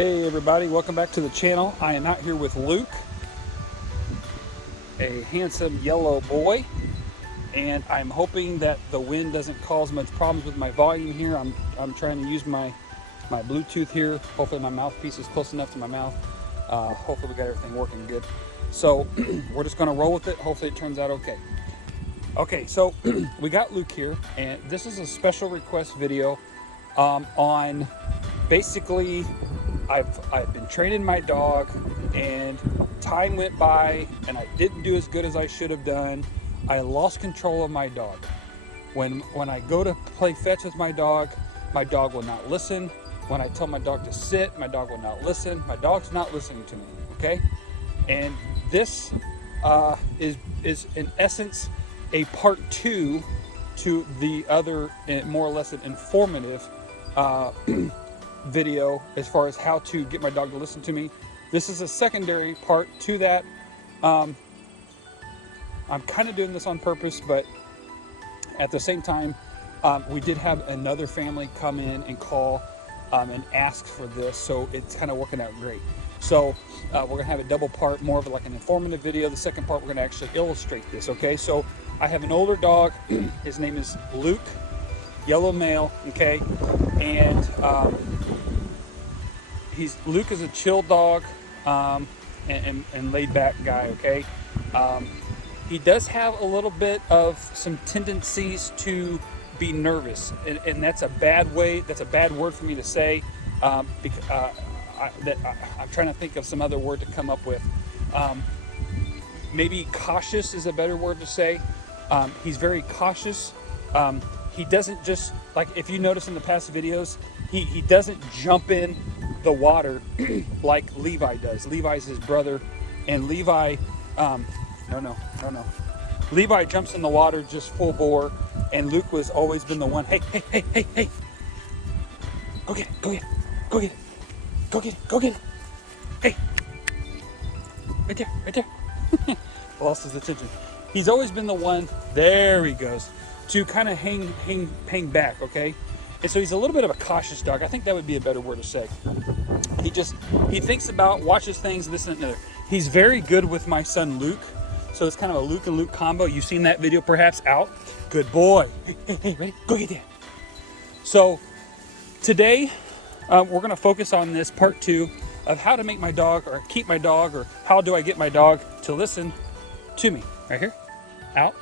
Hey everybody, welcome back to the channel. I am out here with Luke, a handsome yellow boy, and I'm hoping that the wind doesn't cause much problems with my volume here. I'm trying to use my Bluetooth here. Hopefully my mouthpiece is close enough to my mouth. Hopefully we got everything working good. So we're just gonna roll with it. Hopefully it turns out okay. Okay, so we got Luke here, and this is a special request video on basically I've been training my dog, and time went by and I didn't do as good as I should have done. I lost control of my dog. When I go to play fetch with my dog will not listen. When I tell my dog to sit, my dog will not listen. My dog's not listening to me, okay? And this is in essence a part 2 to the other, more or less an informative video as far as how to get my dog to listen to me. This is a secondary part to that. I'm kind of doing this on purpose, but at the same time, we did have another family come in and call and ask for this, so it's kind of working out great. So we're gonna have a double part, more of like an informative video. The second part, we're gonna actually illustrate this, okay? So I have an older dog. His name is Luke, yellow male, okay? And Luke is a chill dog and laid back guy, okay? He does have a little bit of some tendencies to be nervous, and that's a bad way, that's a bad word for me to say, because I'm trying to think of some other word to come up with. Maybe cautious is a better word to say. He's very cautious. He doesn't just, like if you notice in the past videos, he doesn't jump in the water like Levi does. Levi's his brother, and Levi, no. Levi jumps in the water just full bore, and Luke was always been the one, hey, go get it, hey, right there, lost his attention. He's always been the one, there he goes, to kind of hang back, okay? And so he's a little bit of a cautious dog. I think that would be a better word to say. He thinks about, watches things, this and another. He's very good with my son Luke. So it's kind of a Luke and Luke combo. You've seen that video perhaps out. Good boy. Hey, ready? Go get that. So today we're gonna focus on this part 2 of how to make my dog, or keep my dog, or how do I get my dog to listen to me. Right here, out.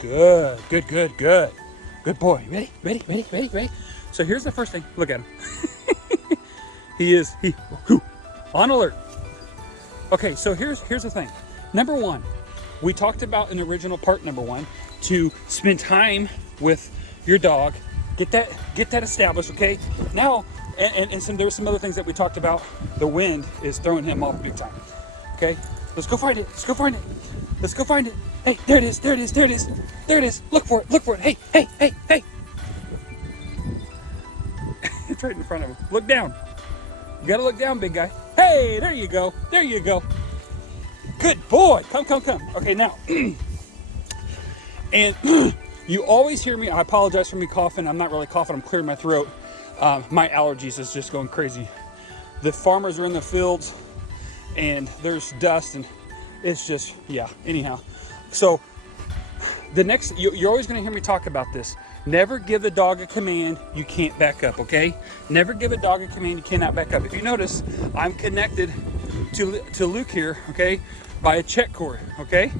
Good. Good boy. Ready? So here's the first thing. Look at him. He on alert. Okay, so here's the thing. Number 1, we talked about in the original part number 1 to spend time with your dog, get that established. Okay. Now, and there's some other things that we talked about. The wind is throwing him off big time. Okay, let's go find it. Hey, there it is. Look for it. Hey. It's right in front of him. Look down. You gotta look down, big guy. Hey, there you go. Good boy. Come. Okay, now, and you always hear me, I apologize for me coughing. I'm not really coughing, I'm clearing my throat. My allergies is just going crazy. The farmers are in the fields, and there's dust, and it's just, yeah, anyhow. So the next, you're always going to hear me talk about this. Never give the dog a command you can't back up, okay? Never give a dog a command you cannot back up. If you notice, I'm connected to Luke here, okay, by a check cord, okay?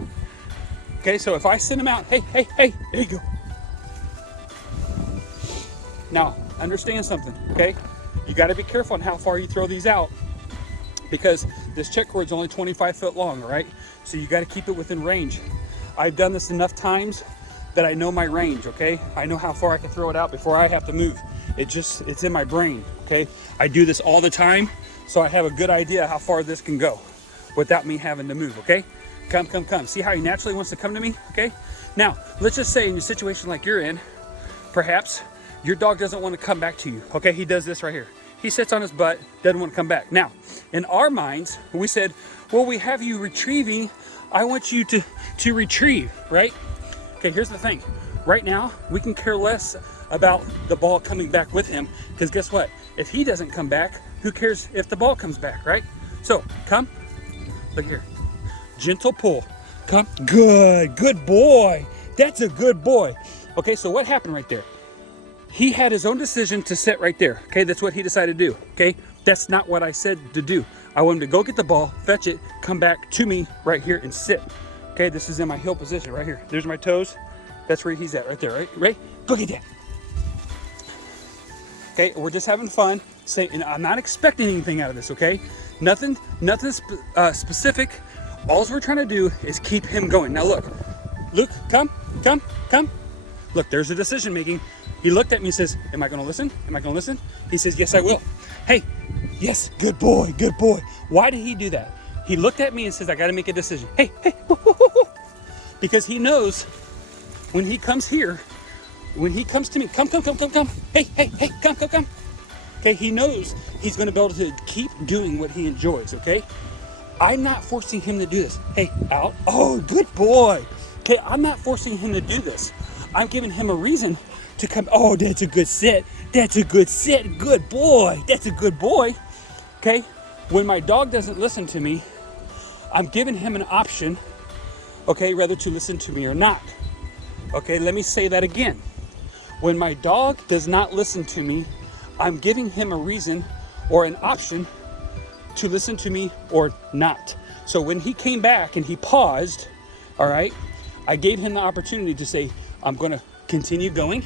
Okay, so if I send him out, hey, there you go. Now, understand something, okay? You got to be careful on how far you throw these out, because this check cord is only 25 foot long, all right? So you got to keep it within range. I've done this enough times that I know my range, okay? I know how far I can throw it out before I have to move. It's in my brain, okay? I do this all the time, so I have a good idea how far this can go without me having to move, okay? Come. See how he naturally wants to come to me, okay? Now, let's just say in a situation like you're in, perhaps your dog doesn't want to come back to you, okay? He does this right here. He sits on his butt, doesn't want to come back. Now, in our minds, we said, well, we have you retrieving. I want you to retrieve, right? Okay, here's the thing. Right now, we can care less about the ball coming back with him, because guess what? If he doesn't come back, who cares if the ball comes back, right? So come, look here, gentle pull, come, good boy. That's a good boy. Okay, so what happened right there? He had his own decision to sit right there. Okay, that's what he decided to do. Okay, that's not what I said to do. I want him to go get the ball, fetch it, come back to me right here and sit. Okay, this is in my heel position right here. There's my toes. That's where he's at right there, right? Ray, go get that. Okay, we're just having fun. And I'm not expecting anything out of this, okay? Nothing specific. All we're trying to do is keep him going. Now look, Luke, come. Look, there's a decision making. He looked at me and says, am I gonna listen? Am I gonna listen? He says, yes, I will. Hey, yes, good boy. Why did he do that? He looked at me and says, I gotta make a decision. Hey, because he knows when he comes here, when he comes to me, come. Hey, come. Okay, he knows he's gonna be able to keep doing what he enjoys, okay? I'm not forcing him to do this. Hey, out. Oh, good boy. Okay, I'm not forcing him to do this. I'm giving him a reason to come. Oh, that's a good sit. Good boy. That's a good boy. Okay, when my dog doesn't listen to me, I'm giving him an option, okay, whether to listen to me or not. Okay, let me say that again. When my dog does not listen to me, I'm giving him a reason or an option to listen to me or not. So when he came back and he paused, all right, I gave him the opportunity to say, I'm gonna continue going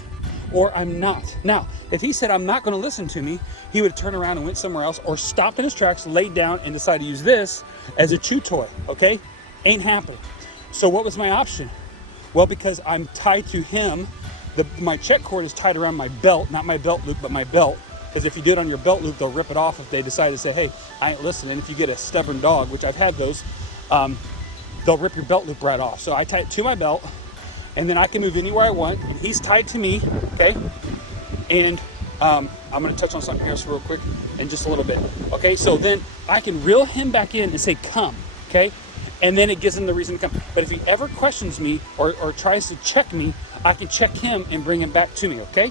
or I'm not. Now, if he said, I'm not gonna listen to me, he would turn around and went somewhere else or stopped in his tracks, laid down and decided to use this as a chew toy, okay? Ain't happening. So what was my option? Well, because I'm tied to him, my check cord is tied around my belt, not my belt loop, but my belt. Because if you do it on your belt loop, they'll rip it off if they decide to say, hey, I ain't listening. If you get a stubborn dog, which I've had those, they'll rip your belt loop right off. So I tie it to my belt, and then I can move anywhere I want, and he's tied to me, okay? And I'm gonna touch on something else real quick in just a little bit. Okay, so then I can reel him back in and say, come, okay? And then it gives him the reason to come. But if he ever questions me or tries to check me, I can check him and bring him back to me, okay?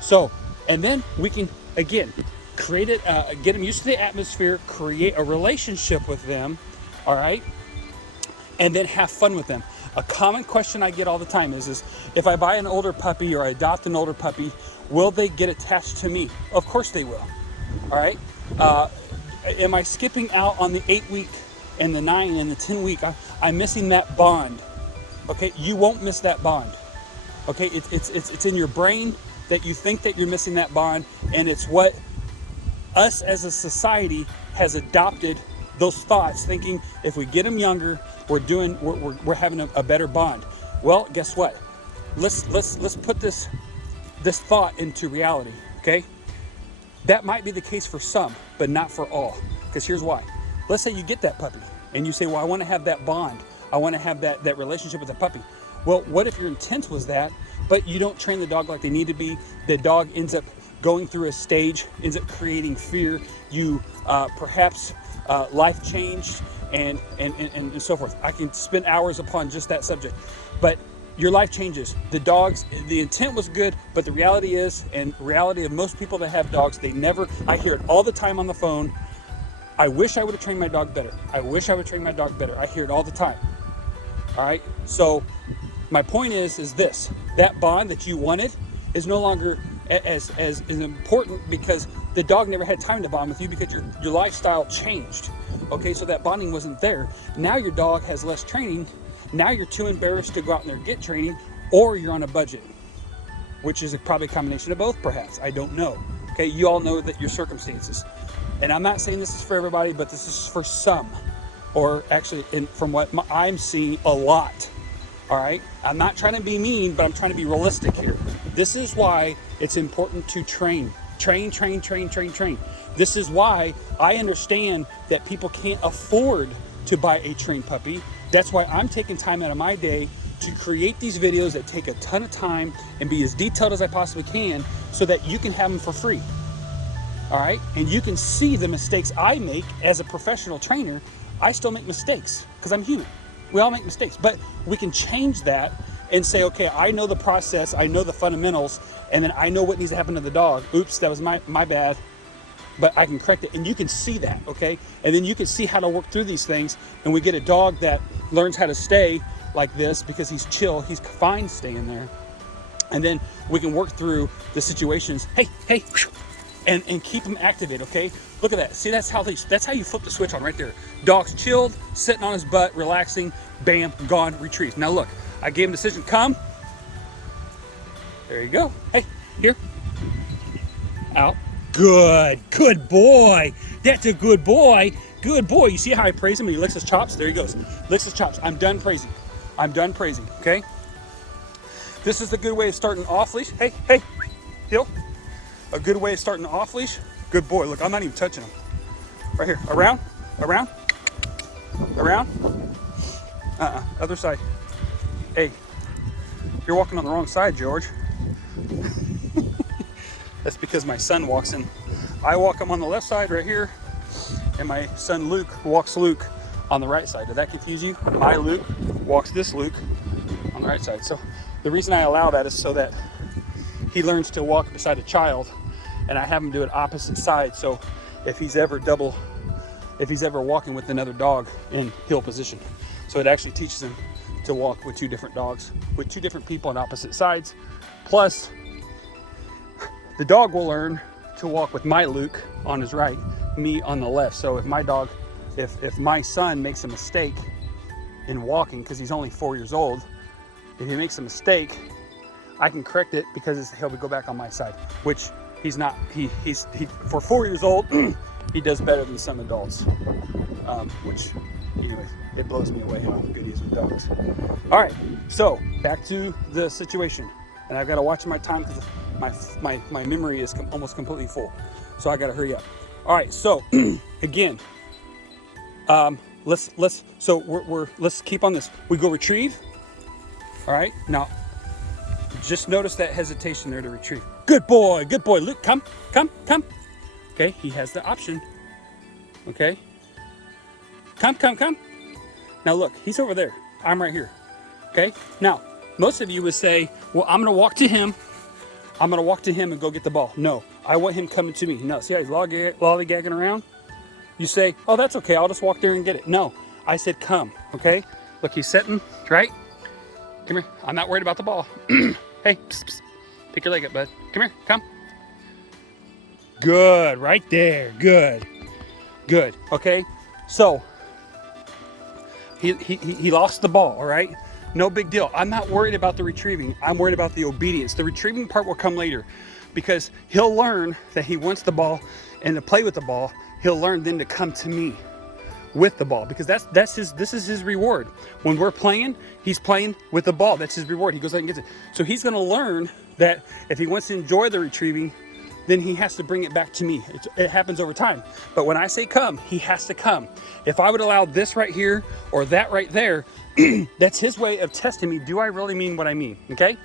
So, and then we can, again, create it, get them used to the atmosphere, create a relationship with them, all right? And then have fun with them. A common question I get all the time is if I buy an older puppy or I adopt an older puppy, will they get attached to me? Of course they will, all right? Am I skipping out on the 8-week and the 9 and the 10-week? I'm missing that bond, okay? You won't miss that bond, okay? It's in your brain that you think that you're missing that bond, and it's what us as a society has adopted those thoughts, thinking if we get them younger, we're having a better bond. Well, guess what? Let's put this thought into reality, okay? That might be the case for some, but not for all. Because here's why. Let's say you get that puppy and you say, well, I want to have that bond. I want to have that relationship with the puppy. Well, what if your intent was that, but you don't train the dog like they need to be? The dog ends up going through a stage, ends up creating fear. You perhaps life changed and so forth. I can spend hours upon just that subject, but your life changes. The intent was good, but the reality is, and reality of most people that have dogs, I hear it all the time on the phone. I wish I would have trained my dog better. I wish I would train my dog better. I hear it all the time. All right. So my point is this: that bond that you wanted is no longer as important because the dog never had time to bond with you because your lifestyle changed. Okay, so that bonding wasn't there. Now your dog has less training. Now you're too embarrassed to go out there and get training, or you're on a budget, which is probably a combination of both, perhaps. I don't know. Okay, you all know that your circumstances. And I'm not saying this is for everybody, but this is for some, or actually from what I'm seeing a lot. All right, I'm not trying to be mean, but I'm trying to be realistic here. This is why it's important to train. This is why I understand that people can't afford to buy a trained puppy. That's why I'm taking time out of my day to create these videos that take a ton of time and be as detailed as I possibly can so that you can have them for free. All right, and you can see the mistakes I make as a professional trainer. I still make mistakes because I'm human. We all make mistakes, but we can change that and say, okay, I know the process, I know the fundamentals, and then I know what needs to happen to the dog. Oops, that was my bad. but I can correct it, and you can see that, okay? And then you can see how to work through these things, and we get a dog that learns how to stay like this because he's chill, he's fine staying there. And then we can work through the situations, hey, and keep him activated, okay? Look at that. See, that's how you flip the switch on right there. Dog's chilled, sitting on his butt, relaxing, bam, gone, retrieved. Now look, I gave him decision, come. There you go. Hey, here. Out. Good boy. That's a good boy. Good boy. You see how I praise him and he licks his chops? There he goes. Licks his chops. I'm done praising. Okay? This is the good way of starting off leash. Hey, heel. A good way of starting off leash. Good boy. Look, I'm not even touching him. Right here. Around. Other side. Hey, you're walking on the wrong side, George. That's because my son walks in. I walk him on the left side right here, and my son Luke walks Luke on the right side. Did that confuse you? My Luke walks this Luke on the right side. So the reason I allow that is so that he learns to walk beside a child, and I have him do it opposite sides. So if he's ever walking with another dog in heel position, so it actually teaches him to walk with two different dogs, with two different people on opposite sides. Plus, the dog will learn to walk with my Luke on his right, me on the left. So if my son makes a mistake in walking, because he's only 4 years old, if he makes a mistake, I can correct it because he'll go back on my side, which he's not. He for 4 years old, he does better than some adults. Which, anyway, it blows me away how good he is with dogs. All right, so back to the situation, and I've got to watch my time because my memory is almost completely full, so I got to hurry up. All right, so again, let's keep on this. We go retrieve. All right, now just notice that hesitation there to retrieve. Good boy, Luke, come. Okay, he has the option. Okay, come. Now look, he's over there. I'm right here. Okay, now most of you would say, well, I'm gonna walk to him and go get the ball. No, I want him coming to me. No, see how he's lollygagging around? You say, oh, that's okay, I'll just walk there and get it. No, I said come, okay? Look, he's sitting, right? Come here, I'm not worried about the ball. Hey, psst. Pick your leg up, bud. Come here, come. Good, right there, good. Okay, so he lost the ball, all right? No big deal. I'm not worried about the retrieving. I'm worried about the obedience. The retrieving part will come later because he'll learn that he wants the ball and to play with the ball. He'll learn then to come to me with the ball because this is his reward. When we're playing, he's playing with the ball. That's his reward. He goes out and gets it. So he's going to learn that if he wants to enjoy the retrieving, then he has to bring it back to me. It happens over time. But when I say come, he has to come. If I would allow this right here or that right there, that's his way of testing me. Do I really mean what I mean? Okay?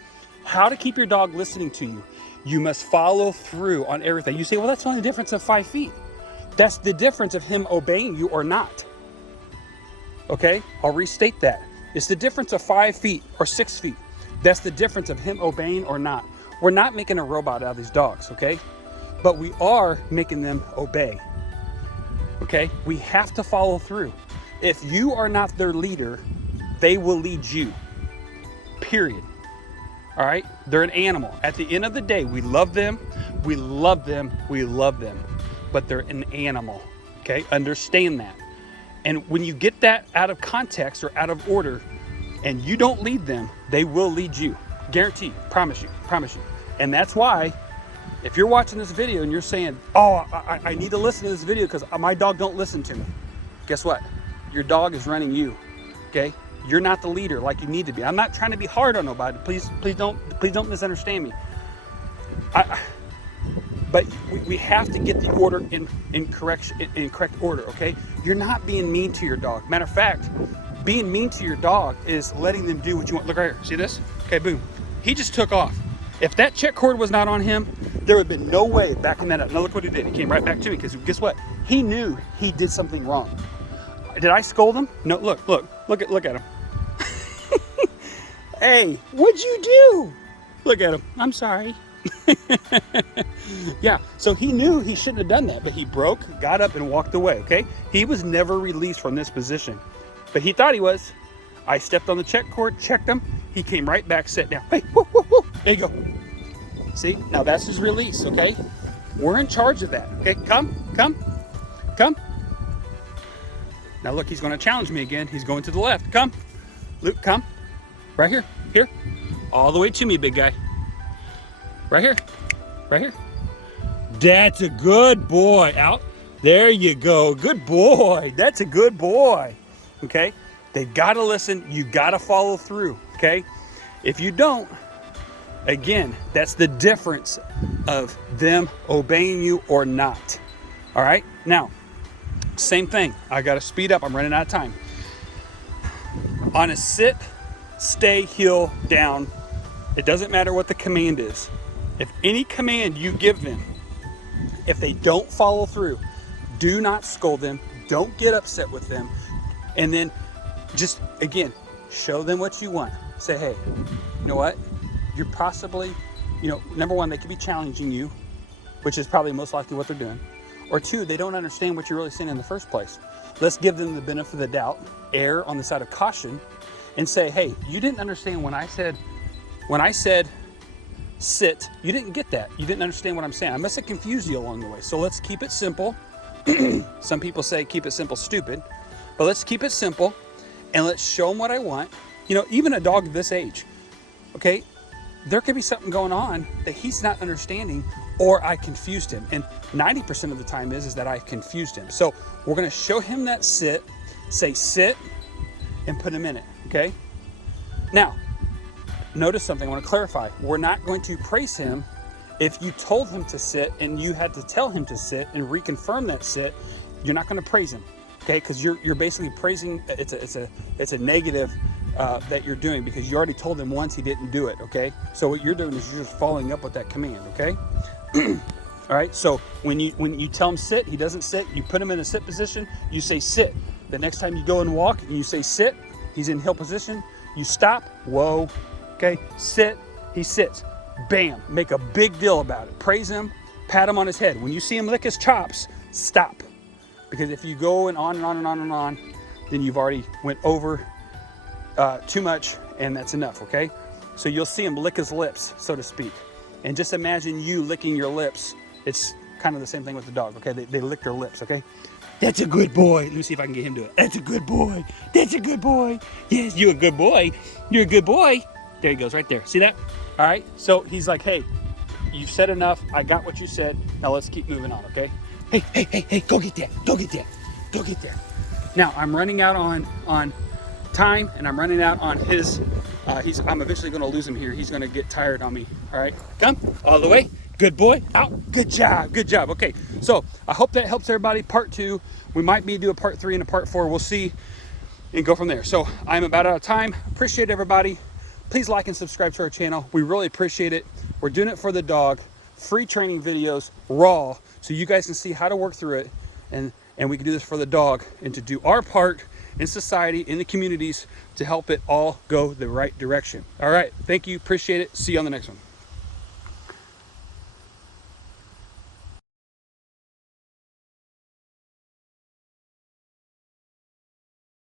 How to keep your dog listening to you. You must follow through on everything. You say, well, that's only the difference of 5 feet. That's the difference of him obeying you or not. Okay? I'll restate that. It's the difference of 5 feet or 6 feet. That's the difference of him obeying or not. We're not making a robot out of these dogs, okay? But we are making them obey. Okay? We have to follow through. If you are not their leader, they will lead you. Period. All right? They're an animal. At the end of the day, we love them. But they're an animal. Okay? Understand that. And when you get that out of context or out of order, and you don't lead them, they will lead you. Guarantee. Promise you. And that's why, if you're watching this video and you're saying, oh, I need to listen to this video because my dog don't listen to me. Guess what? Your dog is running you. Okay? You're not the leader like you need to be. I'm not trying to be hard on nobody. Please don't misunderstand me. But we have to get the order in correct order, okay? You're not being mean to your dog. Matter of fact, being mean to your dog is letting them do what you want. Look right here. See this? Okay, boom. He just took off. If that check cord was not on him, there would have been no way backing that up. Now look what he did. He came right back to me because guess what? He knew he did something wrong. Did I scold him? No, look at him. Hey, what'd you do? Look at him. I'm sorry. Yeah, so he knew he shouldn't have done that, but he broke, got up, and walked away, okay? He was never released from this position, but he thought he was. I stepped on the check cord, checked him. He came right back, sat down. Hey, woo, woo, woo. There you go. See, now that's his release, okay? We're in charge of that, okay? Come, come, come. Now look, he's gonna challenge me again. He's going to the left. Come, Luke, come. Right here, here. All the way to me, big guy. Right here, right here. That's a good boy. Out. There you go. Good boy. That's a good boy. Okay? They've got to listen. You got to follow through. Okay? If you don't, again, that's the difference of them obeying you or not. All right? Now, same thing. I got to speed up. I'm running out of time. On a sit, stay, heel, down, it doesn't matter what the command is. If any command you give them, if they don't follow through, do not scold them. Don't get upset with them. And then just, again, show them what you want. Say, hey, you know what? You're possibly, number one, they could be challenging you, which is probably most likely what they're doing. Or two, they don't understand what you're really saying in the first place. Let's give them the benefit of the doubt, err on the side of caution, and say, hey, you didn't understand when I said sit, you didn't get that. You didn't understand what I'm saying. I must have confused you along the way. So let's keep it simple. Some people say keep it simple, stupid. But let's keep it simple and let's show them what I want. Even a dog this age, okay, there could be something going on that he's not understanding or I confused him. And 90% of the time is that I confused him. So we're going to show him that sit, say sit, and put him in it, okay? Now, notice something I want to clarify. We're not going to praise him if you told him to sit and you had to tell him to sit and reconfirm that sit. You're not going to praise him, okay? Because you're basically praising. It's a negative that you're doing because you already told him once he didn't do it, okay? So what you're doing is you're just following up with that command, okay? All right. So when you tell him sit, he doesn't sit. You put him in a sit position. You say sit. The next time you go and walk and you say sit, he's in heel position. You stop. Whoa. Okay, sit, he sits. Bam, make a big deal about it. Praise him, pat him on his head. When you see him lick his chops, stop. Because if you go and on and on and on and on, then you've already went over too much and that's enough, okay? So you'll see him lick his lips, so to speak. And just imagine you licking your lips. It's kind of the same thing with the dog, okay? They lick their lips, okay? That's a good boy. Let me see if I can get him to do it. That's a good boy. That's a good boy. Yes, you're a good boy. You're a good boy. There he goes, right there. See that? All right. So he's like, hey, you've said enough. I got what you said. Now let's keep moving on, okay? Hey, go get that. Go get that. Go get there. Now I'm running out on time and I'm running out on his, I'm eventually going to lose him here. He's going to get tired on me. All right. Come all the way. Good boy. Out. Good job. Good job. Okay. So I hope that helps everybody. Part 2. We might do a part 3 and a part 4. We'll see and go from there. So I'm about out of time. Appreciate everybody. Please like and subscribe to our channel. We really appreciate it. We're doing it for the dog. Free training videos, raw, so you guys can see how to work through it. And we can do this for the dog and to do our part in society, in the communities, to help it all go the right direction. All right. Thank you. Appreciate it. See you on the next one.